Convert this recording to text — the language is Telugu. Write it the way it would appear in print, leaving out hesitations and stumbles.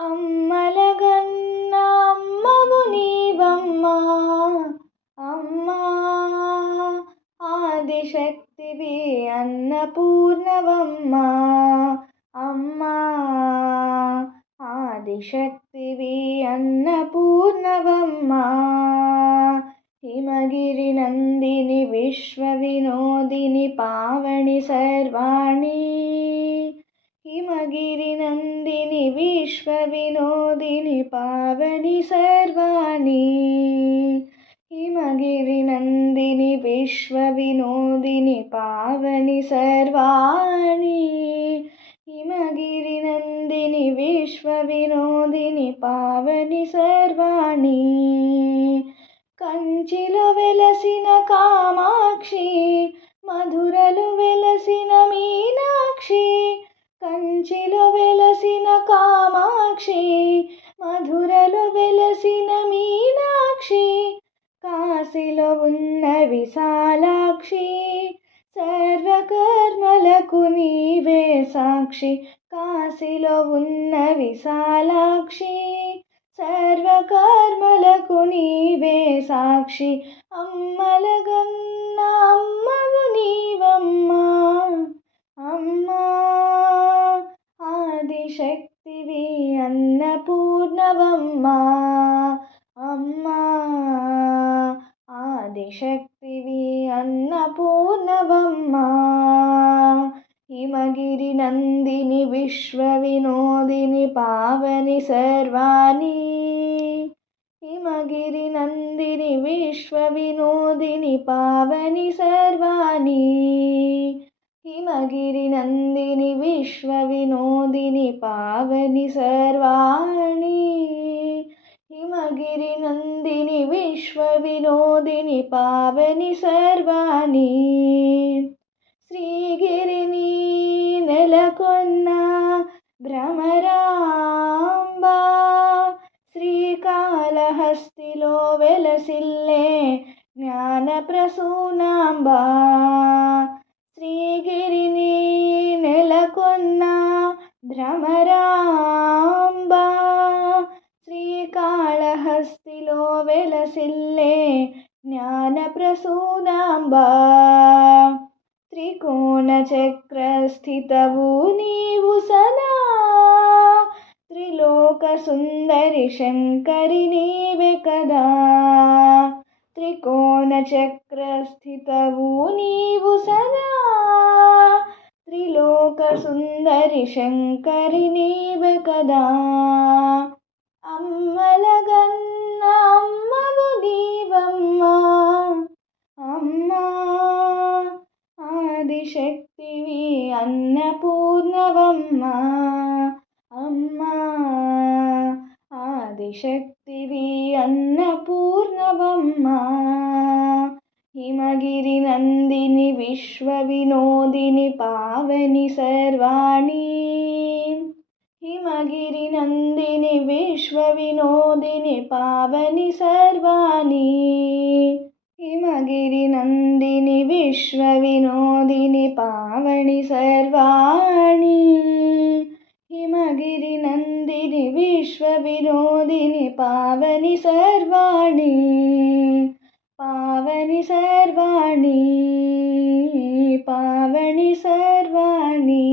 అమ్మలగన్న అమ్మవు నీవమ్మా, అమ్మా ఆదిశక్తివి అన్నపూర్ణవమ్మా, అమ్మా ఆదిశక్తివి అన్నపూర్ణవమ్మా. హిమగిరి నందిని విశ్వవినోదిని పావని సర్వాణి, హిమగిరి నందిని విశ్వవినోదిని పావని సర్వాణి, హిమగిరి నందిని విశ్వవినోదిని పావని సర్వాణి, హిమగిరి నందిని విశ్వవినోదిని పావని సర్వాణి. కంచిలో వెలసిన కామాక్షి, మధురలో వెలసిన మీనాక్షి, కంచిలో వెలసిన కామాక్షి, మధురలో వెలసిన మీనాక్షి, కాశీలో ఉన్న విశాలాక్షి, సర్వకర్మలకు నీవే సాక్షి, కాశీలో ఉన్న విశాలాక్షి, సర్వకర్మలకు నీవే సాక్షి. అమ్మలగన్న అమ్మవు నీవమ్మా, అమ్మా ఆదిశక్తివి అన్నపూర్ణవమ్మా, అమ్మా ఆదిశక్తివి అన్నపూర్ణవమ్మా. హిమగిరి నందిని విశ్వవినోదిని పావని సర్వాణి, హిమగిరి నందిని విశ్వవినోదిని పావని సర్వాణి, హిమగిరి నందిని విశ్వవినోదిని పావని సర్వాణి, హిమగిరి నందిని విశ్వవినోదిని పావని సర్వాణి. శ్రీగిరిని నెలకొన్న భ్రమరాంబా, శ్రీకాళహస్తిలో వెలసిల్లే జ్ఞానప్రసూనాంబా, శ్రీగిరిని నెలకొన్న భ్రమరాంబా, శ్రీకాళహస్తిలో వెలసిల్లే జ్ఞానప్రసూనాంబా. త్రికోణ చక్రస్థితవు నీవు సదా, త్రిలోక సుందరి శంకరి నీవే కదా, త్రికోణ చక్రస్థితవు నీవు సదా, త్రిలోక సుందరి శంకరి నీవే కదా. అమ్మలగన్న అమ్మవు నీవమ్మా, అమ్మా ఆదిశక్తివి అన్నపూర్ణవమ్మా, అమ్మా ఆదిశక్తివి అన్నపూర్ణవమ్మా. హిమగిరి నందిని విశ్వవినోదిని పావని సర్వాణి, హిమగిరి నందిని విశ్వవినోదిని పావని సర్వాణి, హిమగిరి నందిని విశ్వవినోదిని పావని సర్వాణి, హిమగిరి నందిని విశ్వవినోదిని పావని సర్వాణి, పావని సర్వాణి, పావని సర్వాణి.